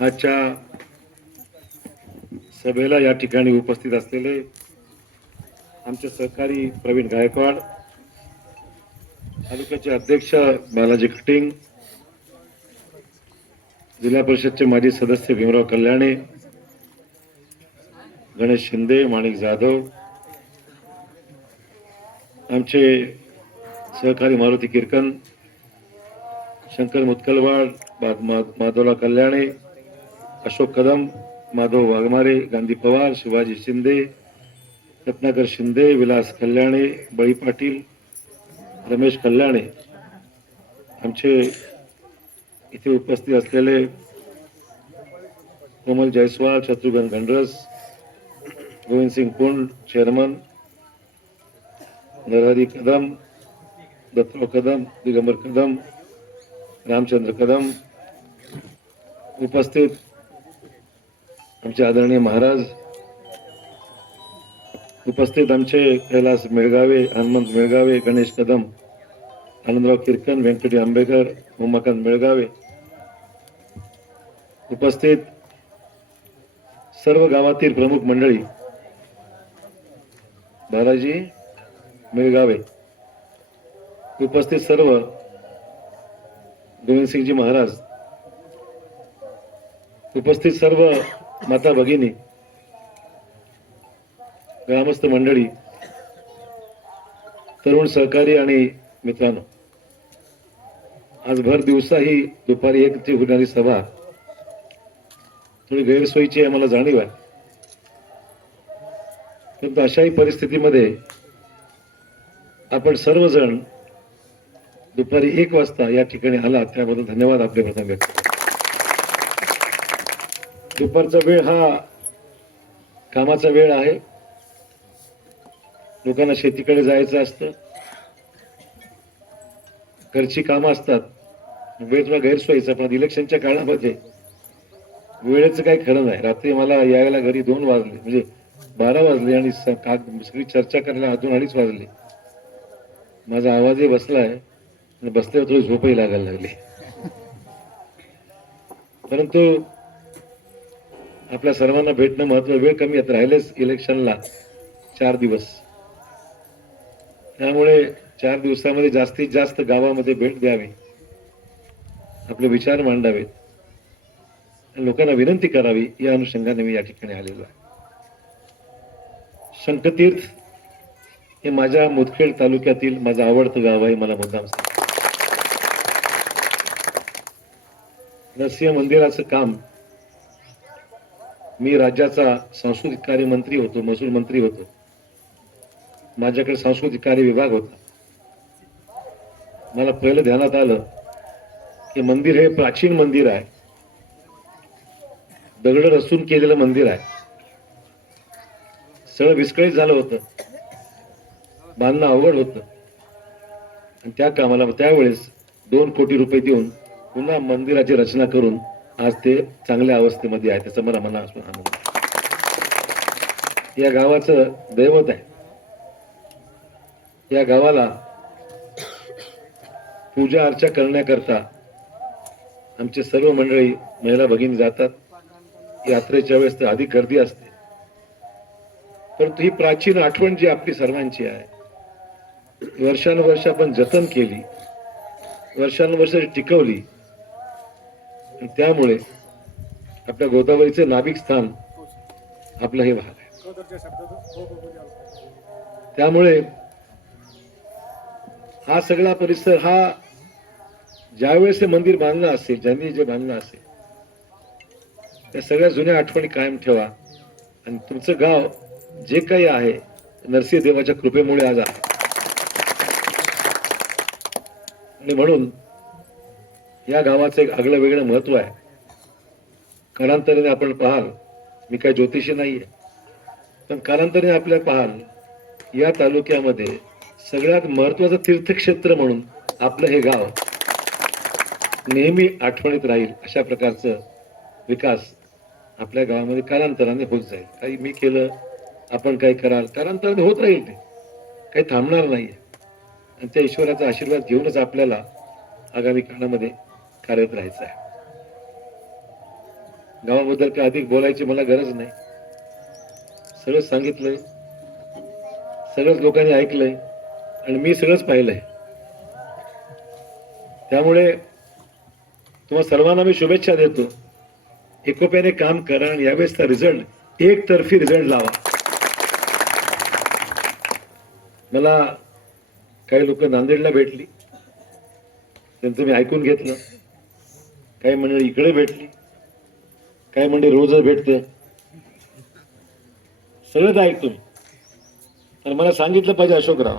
आजच्या सभेला या ठिकाणी उपस्थित असलेले आमचे सहकारी प्रवीण गायकवाड तालुक्याचे अध्यक्ष बालाजी खटिंग जिल्हा परिषदचे माजी सदस्य भीमराव कल्याणे गणेश शिंदे माणिक जाधव आमचे सहकारी मारुती किरकन शंकर मुतकलवाड माधवला कल्याणे अशोक कदम माधव वाघमारे गांधी पवार शिवाजी शिंदे रत्नाकर शिंदे विलास कल्याणे बळी पाटील रमेश कल्याणे. आमचे इथे उपस्थित असलेले कोमल जयस्वाल शत्रुघ्न गंडरस गोविंद सिंग कुंड चेअरमन नरहरी कदम दत्तराव कदम दिगंबर कदम रामचंद्र कदम उपस्थित आमचे आदरणीय महाराज उपस्थित आमचे कैलास मेळगावे हनुमंत मेळगावे गणेश कदम आनंदराव किरकन व्यंकटी आंबेकर उमाकांत मेळगावे उपस्थित सर्व गावातील प्रमुख मंडळी बालाजी मेळगावे उपस्थित सर्व गोविंदसिंगजी महाराज उपस्थित सर्व माता भगिनी ग्रामस्थ मंडळी तरुण सहकारी आणि मित्रांनो आज भर दिवसा ही दुपारी एक ची होणारी सभा थोडी गैरसोयीची आम्हाला जाणीव आहे परंतु अशाही परिस्थितीमध्ये आपण सर्वजण दुपारी एक वाजता या ठिकाणी आला त्याबद्दल धन्यवाद आपले प्रथम व्यक्त करतो. दुपारचा वेळ हा कामाचा वेळ आहे. लोकांना शेतीकडे जायचं असतं. घरची कामं असतात. वेळ तुला गैरसोयीचा पण इलेक्शनच्या काळामध्ये वेळेचं काही खरं नाही. रात्री मला यायला घरी दोन वाजले. म्हणजे बारा वाजले आणि स- सगळी चर्चा करायला दोन अडीच वाजले. माझा आवाजही बसलाय आणि बसल्यावर थोडी झोपही लागायला लागली. परंतु आपल्या सर्वांना भेटणं महत्त्व वेळ कमी येत राहिलेच इलेक्शनला चार दिवस. त्यामुळे चार दिवसामध्ये जास्तीत जास्त गावामध्ये भेट द्यावी. आपले विचार मांडावेत. आणि लोकांना विनंती करावी या अनुषंगाने मी या ठिकाणी आलेलो आहे. शंकतीर्थ हे माझ्या मुदखेड तालुक्यातील माझं आवडतं गाव आहे मला मुद्दाम नरसिंह मंदिराचं काम मी राज्याचा सांस्कृतिक कार्य मंत्री होतो महसूल मंत्री होतो. माझ्याकडे सांस्कृतिक कार्य विभाग होता. मला पहिलं ध्यानात आलं की मंदिर हे प्राचीन मंदिर आहे. दगड रचून केलेलं मंदिर आहे. सगळं विस्कळीत झालं होतं. बांधणं अवघड होतं. आणि त्या कामाला त्यावेळेस दोन कोटी रुपये देऊन पुन्हा मंदिराची रचना करून आज ते चांगल्या अवस्थेमध्ये आहे त्याचा मला मला आनंद या गावाचं दैवत आहे. या गावाला पूजा अर्चा करण्याकरता आमचे सर्व मंडळी महिला भगिनी जातात. यात्रेच्या वेळेस तर अधिक गर्दी असते. परंतु ही प्राचीन आठवण जी आपली सर्वांची आहे वर्षानुवर्ष आपण जतन केली वर्षानुवर्ष टिकवली त्यामुळे आपल्या गोदावरीचे नाभिक स्थान आपलं हे भाग आहे. त्यामुळे हा सगळा परिसर हा ज्यावेळेस हे मंदिर बांधलं असेल ज्यांनी जे बांधलं असेल त्या सगळ्या जुन्या आठवणी कायम ठेवा. आणि तुमचं गाव जे काही आहे नरसिंह देवाच्या कृपेमुळे आज आहे. आणि म्हणून या गावाचं एक आगळं वेगळं महत्त्व आहे. कालांतराने आपण पाहाल मी काय ज्योतिषी नाहीये. पण कालांतराने आपल्या पाहाल या तालुक्यामध्ये सगळ्यात महत्वाचं तीर्थक्षेत्र म्हणून आपलं हे गाव नेहमी आठवणीत राहील. अशा प्रकारचं विकास आपल्या गावामध्ये कालांतराने होत जाईल. काही मी केलं आपण काही कराल कालांतराने होत राहील ते. काही थांबणार नाही आणि त्या ईश्वराचा आशीर्वाद घेऊनच आपल्याला आगामी काळामध्ये कार्यरत राहायचं आहे. गावाबद्दल काय अधिक बोलायची मला गरज नाही. सगळं सांगितलंय. सगळंच लोकांनी ऐकलंय. आणि मी सगळंच पाहिलंय. त्यामुळे तुम्हा सर्वांना मी शुभेच्छा देतो. एकोप्याने काम करा आणि यावेळेसचा रिझल्ट एकतर्फी रिझल्ट लावा. मला काही लोक नांदेडला भेटली. त्यांचं मी ऐकून घेतलं. काही मंडळी इकडे भेटली? काही मंडळी रोजच भेटते? सगळंच ऐकतो तुम्ही तर मला सांगितलं पाहिजे अशोकराव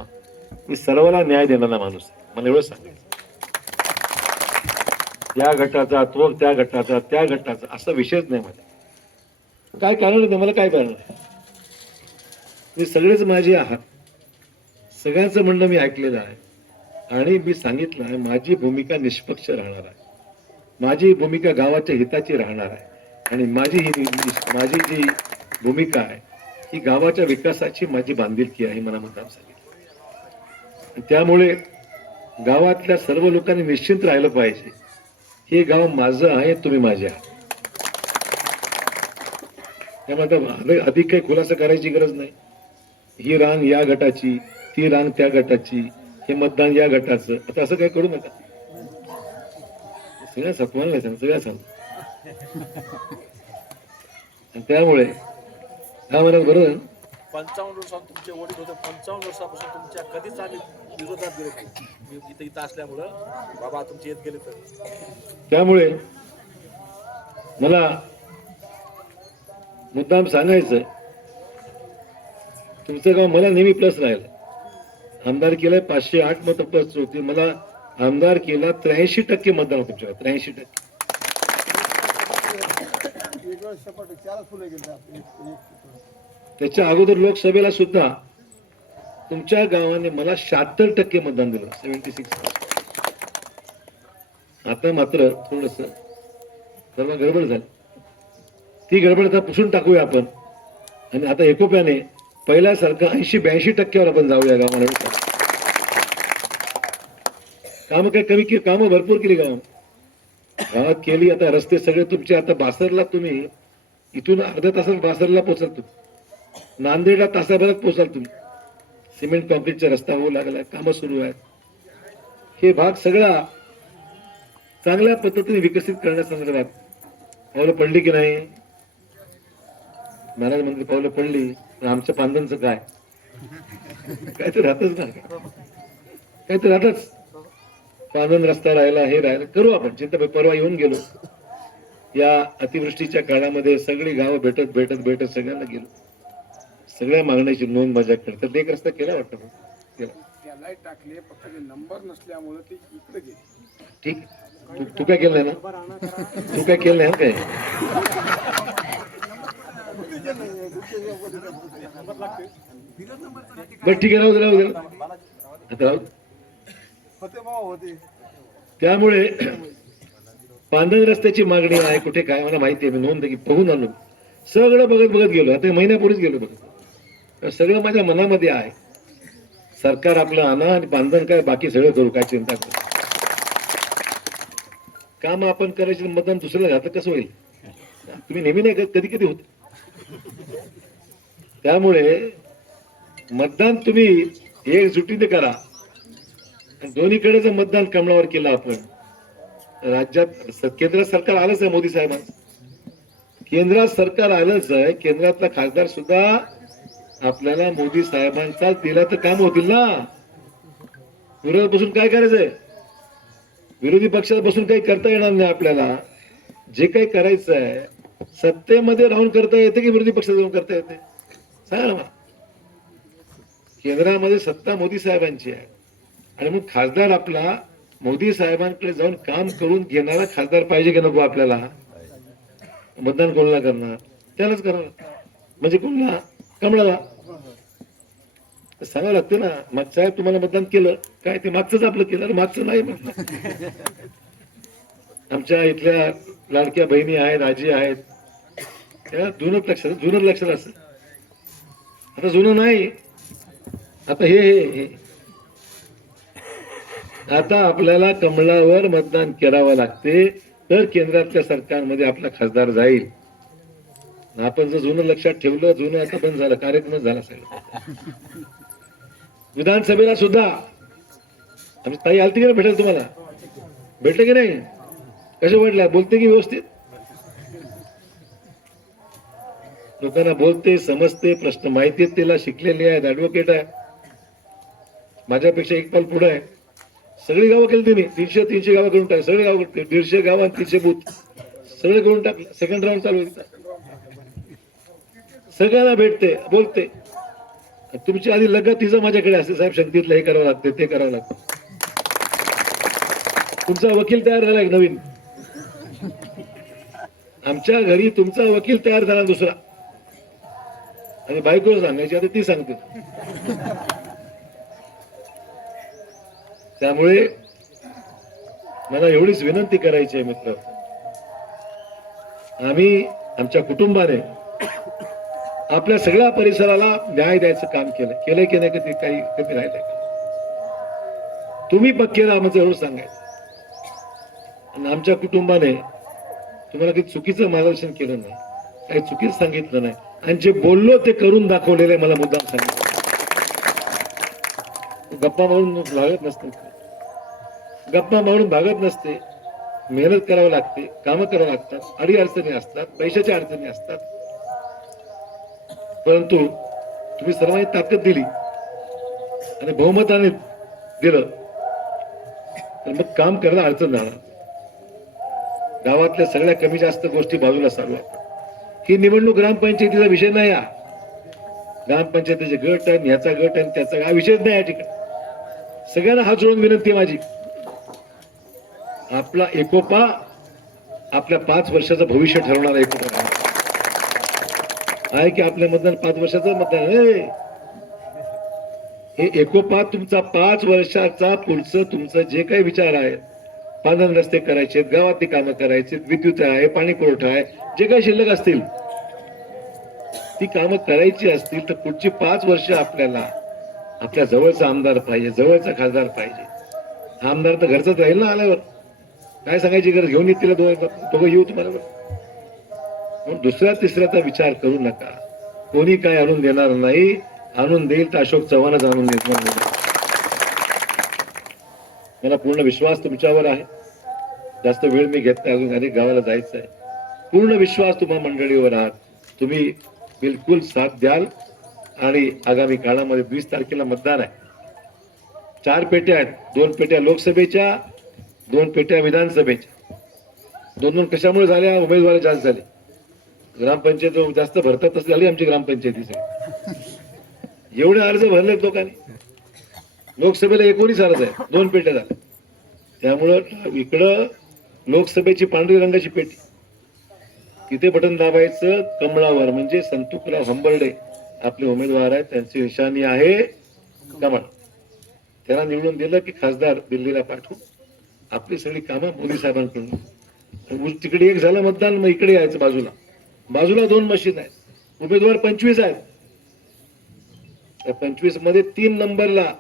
मी सर्वांना न्याय देणारा माणूस मला एवढं सांगितलं त्या गटाचा तो त्या गटाचा त्या गटाचा असा विषयच नाही मला काय कारण नाही मला काय कारण मी सगळेच माझे आहात. सगळ्यांचं म्हणणं मी ऐकलेलं आहे. आणि मी सांगितलं आहे माझी भूमिका निष्पक्ष राहणार आहे. माझी भूमिका गावाच्या हिताची राहणार आहे. आणि माझी ही माझी जी भूमिका आहे ही गावाच्या विकासाची माझी बांधिलकी आहे मला मुद्दाम सांगितलं. त्यामुळे गावातल्या सर्व लोकांनी निश्चिंत राहिलं पाहिजे. हे गाव माझं आहे तुम्ही माझे आहात. त्यामुळे आता अधिक- काही खुलासा करायची गरज नाही. ही रान या गटाची ती रांग त्या गटाची हे मतदान या गटाचं. आता असं काही करू नका. सगळ्या नाही सांग सगळ्या सांग त्यामुळे हा मला बरोबर पंचावन्न वर्षात तुमचे वडील होते पंचावन्न वर्षापासून तुमच्या कधीच आम्ही विरोधात गेलो. मी इथं इथं असल्यामुळं बाबा तुमचे येत गेले तर. त्यामुळे मला मुद्दाम सांगायचं तुमचं गाव मला नेहमी प्लस राहील आमदार केलं पाचशे आठ मत प्लस होती. मला आमदार केला त्र्याऐंशी टक्के मतदान होतं तुमच्या त्र्याऐंशी टक्के. त्याच्या अगोदर लोकसभेला सुद्धा तुमच्या गावाने मला शहात्तर टक्के मतदान दिलं सेव्हन्टी सिक्स आता मात्र थोडस सर्व गडबड झाली. ती गडबड आता पुसून टाकूया आपण. आणि आता एकोप्याने पहिल्यासारखं ऐंशी ब्याऐंशी टक्क्यावर आपण जाऊया गावाला. कामं काय कमी केली? कामं भरपूर केली गाव गावात केली आता रस्ते सगळे तुमचे आता बासरला तुम्ही इथून अर्ध्या तासात बासरला पोचाल तुम्ही. नांदेडला तासाभरात पोचाल तुम्ही. सिमेंट कॉन्क्रीटचा रस्ता होऊ लागला कामं सुरू आहेत. हे भाग सगळा चांगल्या पद्धतीने विकसित करण्यासंदर्भात पावलं पडली की नाही? महाराज म्हणते पावलं पडली पण आमच्या पांधनचं काय? काय तर राहतच ना. काय तर राहतच. पांधन रस्ता राहिला हे राहिला. करू आपण चिंता परवा येऊन गेलो. या अतिवृष्टीच्या काळामध्ये सगळी गावं भेटत भेटत भेटत सगळ्यांना गेलो. सगळ्या मागण्याची नोंद माझ्याकडे तर ते एक रस्ता केला वाटतं. केला. टाकले फक्त नंबर नसल्यामुळे ते इकडे गेले. ठीक तू काय केलं ना? तू काय केलं ना काय? बरं ठीक आहे राहू दे राहू दे. राहू त्यामुळे पांढर रस्त्याची मागणी आहे कुठे काय मला माहिती आहे. मी नोंद की पाहून आलो. सगळं बघत बघत गेलो. आता महिन्यापूर्वीच गेलो बघत. सगळं माझ्या मनामध्ये आहे. सरकार आपलं आणा आणि बांधण काय बाकी सगळं करू काय चिंता करू. काम आपण करायचे मतदान दुसऱ्याला घातलं कसं होईल? तुम्ही नेहमी नाही कधी कधी होत. त्यामुळे मतदान तुम्ही एकजुटीने करा. आणि दोन्हीकडे जर मतदान कमळावर केलं आपण. राज्यात केंद्र सरकार आलंच आहे मोदी साहेबांचं. केंद्रात सरकार आलंच आहे. केंद्रातला खासदार सुद्धा आपल्याला मोदी साहेबांचा दिला तर काम होतील ना. विरोधात बसून काय करायचंय विरोधी पक्षात बसून काही करता येणार नाही आपल्याला. जे काही करायचं आहे सत्तेमध्ये राहून करता येते की विरोधी पक्षात जाऊन करता येते? सांगा ना केंद्रामध्ये सत्ता मोदी साहेबांची आहे. आणि मग खासदार आपला मोदी साहेबांकडे जाऊन काम करून घेणारा खासदार पाहिजे की नको आपल्याला? मतदान कोणाला करणार? त्यालाच करावं म्हणजे कोणाला? कमळाला. सांगावं लागतं ना मग साहेब तुम्हाला मतदान केलं काय ते मागचंच आपलं केलं अरे मागचं नाही म्हटलं आमच्या इथल्या लाडक्या बहिणी आहेत आजी आहेत. त्या जुनं लक्षात जुनं लक्षात असं. आता जुनं नाही. आता हे हे हे. आता आपल्याला कमळावर मतदान करावं लागते तर केंद्रातल्या सरकारमध्ये आपला खासदार जाईल. आपण जर जुनं लक्षात ठेवलं जुनं आता बंद झालं कार्यक्रम झाला सगळं. विधानसभेला सुद्धा. आमची ताई आलती की भेटेल तुम्हाला? भेटले की नाही? कसे वाटल्या बोलते की व्यवस्थित? लोकांना बोलते समजते प्रश्न माहिती आहेत तिला शिकलेली आहेत ऍडव्होकेट आहे. माझ्यापेक्षा एक पाल पुढे आहे. सगळी गावं केली त्यांनी तीनशे तीनशे गावं करून टाकली. सगळी गावं दीडशे गावं आणि तीनशे बूथ. सगळे करून टाकले. सेकंड राऊंड चालू आहे सगळ्यांना भेटते बोलते. तुमची आधी लगत तिचं माझ्याकडे असते. साहेब शक्तीतलं हे करावं लागते ते करावं लागतं. तुमचा वकील तयार झाला एक नवीन. आमच्या घरी तुमचा वकील तयार झाला दुसरा. आणि बायकोला सांगायची आता ती सांगते. त्यामुळे मला एवढीच विनंती करायची आहे मित्र. आम्ही आमच्या कुटुंबाने आपल्या सगळ्या परिसराला न्याय द्यायचं काम केलं. केलंय की नाही कधी काही कमी राहिलंय का? तुम्ही पक्के आम्हाला एवढं सांगायचं. आणि आमच्या कुटुंबाने तुम्हाला काही चुकीचं मार्गदर्शन केलं नाही काही चुकीचं सांगितलं नाही आणि जे बोललो ते करून दाखवलेलं आहे मला मुद्दाम सांगितलं. गप्पा मारून लागत नसतं गप्पा मारून भागत नसते. मेहनत करावी लागते कामं करावं लागतात अडी अडचणी असतात पैशाच्या अडचणी असतात. परंतु तुम्ही सर्वांनी ताकद दिली आणि बहुमताने दिलं तर मग काम करायला अडचण राहणार गावातल्या सगळ्या कमी जास्त गोष्टी बाजूला सारू ही निवडणूक ग्रामपंचायतीचा विषय नाही हा. ग्रामपंचायतीचे गट आहे ह्याचा गट आहे आणि त्याचा हा विषयच नाही या ठिकाणी. सगळ्यांना हात जोडून विनंती आहे माझी. आपला एकोपा आपल्या पाच वर्षाचं भविष्य ठरवणारा एकोपा आहे. की आपल्या मतदान पाच वर्षाचं मतदान? हे एकोपा तुमचा पाच वर्षाचा पुढचं तुमचं जे काही विचार आहे पांढरण रस्ते करायचे गावातली कामं करायची विद्युत आहे पाणी पुरवठा आहे जे काही शिल्लक असतील ती कामं करायची असतील तर पुढची पाच वर्ष आपल्याला आपल्या जवळचा आमदार पाहिजे जवळचा खासदार पाहिजे. आमदार तर घरचाच राहील ना आल्यावर. काय सांगायची गरज? घेऊन येतील दोघं दोघं येऊ तुम्हाला म्हणून दुसऱ्या तिसऱ्याचा विचार करू नका. कोणी काय आणून देणार नाही. आणून देईल तर अशोक चव्हाणच आणून देणार नाही. मला पूर्ण विश्वास तुमच्यावर आहे. जास्त वेळ मी घेत नाही. अजून अनेक गावाला जायचं आहे. पूर्ण विश्वास तुम्हा मंडळीवर आहात तुम्ही बिलकुल साथ द्याल. आणि आगामी काळामध्ये वीस तारखेला मतदान आहे. चार पेट्या आहेत. दोन पेट्या लोकसभेच्या दोन पेट्या विधानसभेच्या. दोन दोन कशामुळे झाल्या? उमेदवार जास्त झाले. ग्रामपंचायत जास्त भरतात तसं झाली आमची ग्रामपंचायतीसाठी एवढे अर्ज भरले लोकांनी. लोकसभेला एकोणीस अर्ज आहे दोन पेट्या झाल्या. त्यामुळं इकडं लोकसभेची पांढरी रंगाची पेटी. तिथे बटन दाबायचं कमळावर. म्हणजे संतुकराव हंबर्डे आपले उमेदवार आहेत. त्यांची निशाणी आहे कमळ. त्याला निवडून दिलं की खासदार दिल्लीला पाठवून आपली सगळी कामं मोदी साहेबांकडून. तिकडे एक झालं मतदान मग इकडे यायचं बाजूला. बाजूला दोन मशीन आहेत. उमेदवार पंचवीस आहेत. त्या पंचवीसमध्ये तीन नंबरला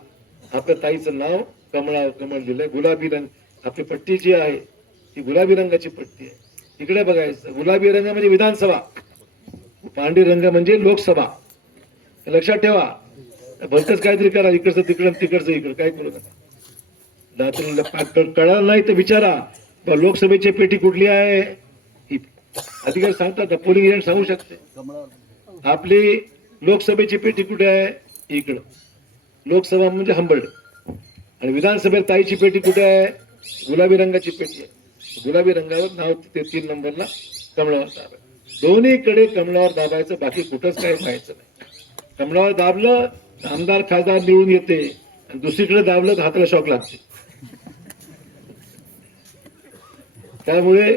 आपल्या ताईचं नाव कमळा कमळ दिलंय गुलाबी रंग आपली पट्टी जी आहे ती गुलाबी रंगाची पट्टी आहे. इकडे बघायचं गुलाबी रंग म्हणजे विधानसभा पांढरी रंग म्हणजे लोकसभा. लक्षात ठेवा. भलतच काहीतरी करा इकडचं तिकडं तिकडचं इकडं काय करू नका. कळलं नाही तर विचारा. बा, लोकसभेची पेटी कुठली आहे? ही अधिकारी सांगतात पोलिंग एजंट सांगू शकते. आपली लोकसभेची पेटी कुठे आहे? इकडं. लोकसभा म्हणजे हंबर्ड. आणि विधानसभेत ताईची पेटी कुठे आहे? गुलाबी रंगाची पेटी आहे. गुलाबी रंगावर नाव ते तीन नंबरला कमळावर दाबायचं दोन्हीकडे कमळावर दाबायचं बाकी कुठंच काही व्हायचं नाही. कमळावर दाबलं आमदार खासदार निवडून येते. आणि दुसरीकडे दाबलं तर हाताला शॉक लागते. त्यामुळे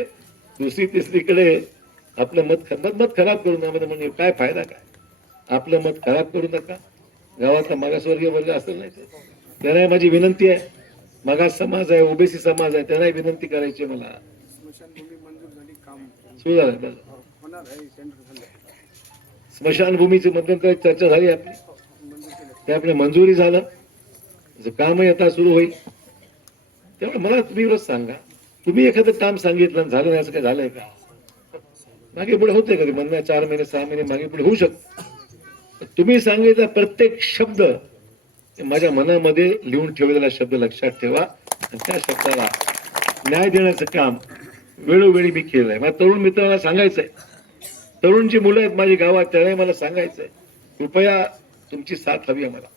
दुसरी तिसरीकडे आपलं मत खराब मत खराब करू नका म्हणजे काय फायदा काय? आपलं मत खराब करू नका. गावातला मागासवर्गीय वर्ग असेल नाही ते त्यांनाही माझी विनंती आहे. मागास समाज आहे ओबीसी समाज आहे त्यांनाही विनंती करायची आहे मला. सुरू झालं स्मशानभूमीची मध्यंतरी चर्चा झाली आपली. ते आपलं मंजुरी झालं. कामही आता सुरू होईल. त्यामुळे मला तुम्ही एवढंच सांगा. तुम्ही एखादं काम सांगितलं झालं नाही असं काय झालंय का? मागे पुढे होते कधी म्हणणं चार महिने सहा महिने मागे पुढे होऊ शकत. तुम्ही सांगितला प्रत्येक शब्द माझ्या मनामध्ये लिहून ठेवलेला शब्द लक्षात ठेवा आणि त्या शब्दाला न्याय देण्याचं काम वेळोवेळी मी केलंय. माझ्या तरुण मित्राला सांगायचंय. तरुण जी मुलं आहेत माझी गावात त्याने मला सांगायचंय. कृपया तुमची साथ हवी आम्हाला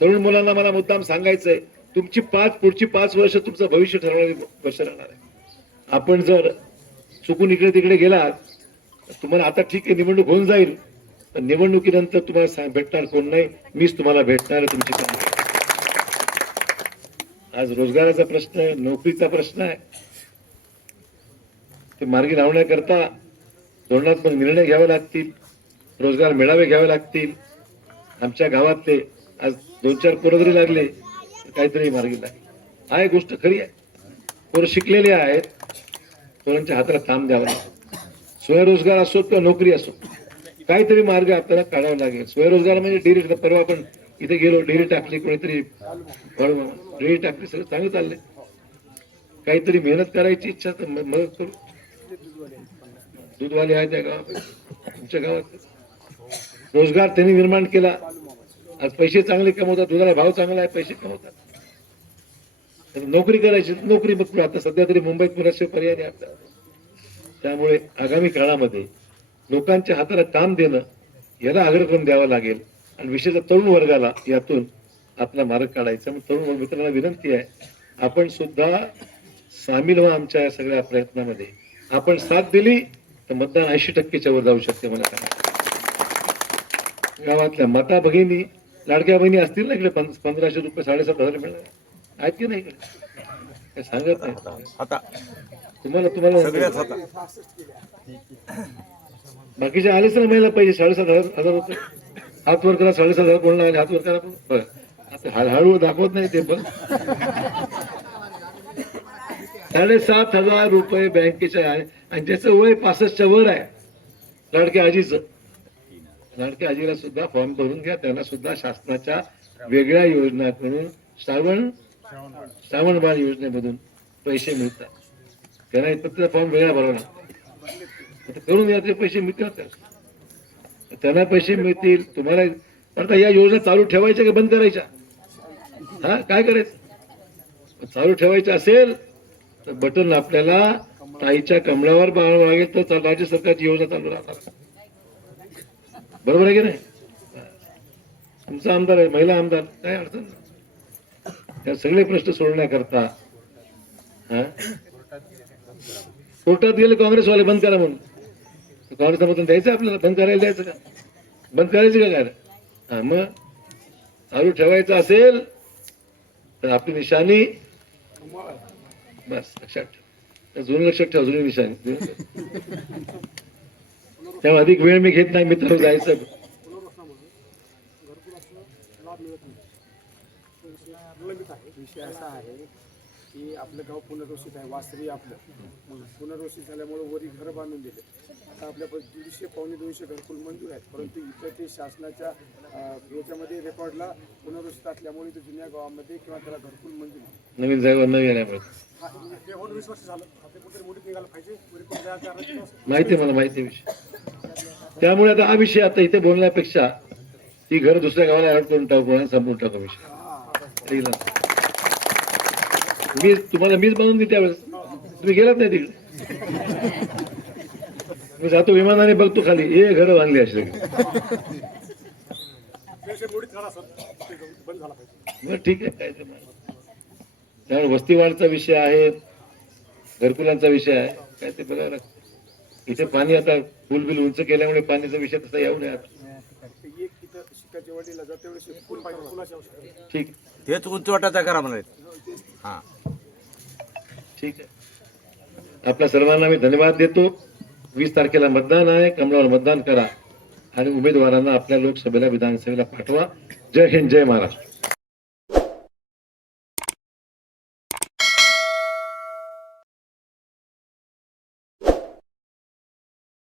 तरुण मुलांना मला मुद्दाम सांगायचंय. तुमची पाच पुढची पाच वर्ष तुमचं भविष्य ठरवणारी वर्ष राहणार आहे. आपण जर चुकून इकडे तिकडे गेलात तुम्हाला आता ठीक आहे निवडणूक होऊन जाईल. पण निवडणुकीनंतर तुम्हाला सांग- भेटणार कोण नाही मीच तुम्हाला भेटणार तुमची आज रोजगाराचा प्रश्न आहे नोकरीचा प्रश्न आहे. ते मार्गी लावण्याकरता धोरणात्मक निर्णय घ्यावे लागतील रोजगार मेळावे घ्यावे लागतील. आमच्या गावातले आज दोन चार पोरं जरी लागले काहीतरी मार्गी लागेल आहे गोष्ट खरी आहे. पोरं शिकलेले आहेत. पोरांच्या हाताला थांब द्यावा लागतो. स्वयंरोजगार असो किंवा नोकरी असो काहीतरी मार्ग आपल्याला काढावा लागेल. स्वयंरोजगार म्हणजे डेअरी परवा आपण इथे गेलो डेअरी टाकली कोणीतरी डेअरी टाकली सगळं चांगलं चाललंय. काहीतरी मेहनत करायची इच्छा तर मदत करू. दूधवाले आहेत त्या गावात तुमच्या गावात रोजगार त्यांनी निर्माण केला. आज पैसे चांगले कमवतात दुधाला भाव चांगला आहे पैसे कमवतात. तर नोकरी करायची नोकरी बघतो आता सध्या तरी मुंबईत पुण्याचे पर्याय नाही आपल्याला त्यामुळे आगामी काळामध्ये लोकांच्या हाताला काम देणं याला अग्रक्रम द्यावा लागेल. आणि विशेषतः तरुण वर्गाला यातून आपला मार्ग काढायचा. मग तरुण वर्ग मित्रांना विनंती आहे आपण सुद्धा सामील व्हा आमच्या या सगळ्या प्रयत्नामध्ये. आपण साथ दिली तर मतदान ऐंशी टक्केच्या वर जाऊ शकते मला सांगा. गावातल्या माता भगिनी लाडक्या बहिणी असतील ना इकडे पंधराशे रुपये साडेसात हजार मिळणार. आहेत की नाही इकडे? सांगत नाही. तुम्हाला तुम्हाला सगळ्याच आता. बाकीचे आलेच ना महिला पाहिजे साडेसात हजार हजार रुपये हात वर करा साडेसात हजार कोण आले हात वर करा. बरं. आता हळ- हळूहळू दाखवत नाही ते पण. साडेसात हजार रुपये बँकेचे आहे आणि ज्याचं वय पासष्टच्या वर आहे लाडक्या आजीचं. लाडक्या आजीला सुद्धा फॉर्म भरून घ्या. त्यांना सुद्धा शासनाच्या वेगळ्या योजनाकडून श्रावण श्रावण बाळ योजनेमधून पैसे मिळतात. त्यांना फक्त फॉर्म वेगळा भरावा लागतो. करून या ते पैसे मिळतात. त्यांना पैसे मिळतील तुम्हाला आता या योजना चालू ठेवायच्या की बंद करायच्या? हा काय करायचं? चालू ठेवायचं असेल तर बटन आपल्याला ताईच्या कमळावर बाळावं लागेल तर राज्य सरकारची योजना चालू राहणार. बरोबर आहे की नाही? तुमचा आमदार आहे महिला आमदार काय अडचण नाही. सगळे प्रश्न सोडण्याकरता हा? कोर्टात गेले काँग्रेसवाले बंद करा म्हणून. काँग्रेसमधून द्यायचं आपल्याला? बंद करायला द्यायचं का? बंद करायचं का काय? हा मग चालू ठेवायचं असेल तर आपली निशाणी बस लक्षात ठेव. जुनं लक्षात ठेवा जुनी निशाणी. त्यामुळे अधिक वेळ मी घेत नाही मित्र जायचं. विषय असा आहे की आपलं गाव पुनर्वसित आहे वासरी आपलं. पुनर्वसित झाल्यामुळे वरी घर बांधून दिले. आता आपल्याकडे दीडशे पावणे दोनशे घरकुल मंजूर आहेत. परंतु इथं ते शासनाच्या याच्यामध्ये रेकॉर्डला पुनर्वसित असल्यामुळे इथं जुन्या गावामध्ये किंवा त्याला घरकुल मंजूर. नवीन जागेवर न येण्यामुळे होऊन वीस वर्ष झालं. मोठीत निघायला पाहिजे. माहिती आहे मला माहिती विषय. त्यामुळे आता हा विषय आता इथे बोलण्यापेक्षा ती घर दुसऱ्या गावाला ऍड करून टाकू आणि टाकू विषय. मी तुम्हाला मीच बनवून देते त्यावेळेस. तुम्ही गेलात नाही तिकडे? मी जातो विमानाने बघतो खाली. हे घर बांधली अशी सगळी. ठीक आहे काय ते त्यामुळे वस्तीवाढचा विषय आहे घरकुलांचा विषय आहे काय ते बघायला इथे पाणी आता पूल बिल उंच केल्यामुळे पाण्याचा विषय तसा येऊ नये. ठीक. तेच उंच वाटायचा करा मला हा. ठीक आहे. आपल्या सर्वांना मी धन्यवाद देतो. वीस तारखेला मतदान आहे. कमळावर मतदान करा. आणि उमेदवारांना आपल्या लोकसभेला विधानसभेला पाठवा. जय हिंद जय महाराष्ट्र.